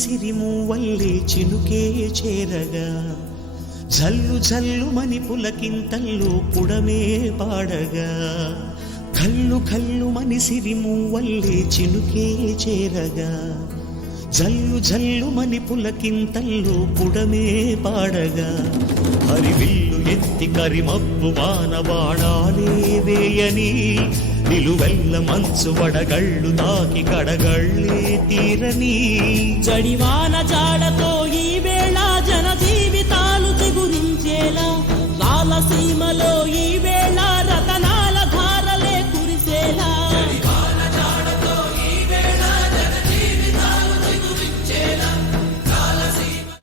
సిరిమూవల్లే చినుకే చేరగా జల్లు జల్లుమని పులకింతల్లో పుడమే పాడగా కల్లు కల్లుమని సిరిమూవల్లే చినుకే చేరగా జల్లు జల్లుమని పులకింతల్లో పుడమే పాడగా హరివిల్లు ఎత్తి కరిమబ్బు వానబాణాలే వేయని నిలువెల్ల మంచు వడగళ్ళు తాకి కడగళ్ళే తీరని జడివాన జాడతో ఈ వేళ జన జీవితాలు చిగురించేలా రాలసీమలో ఈ వేళ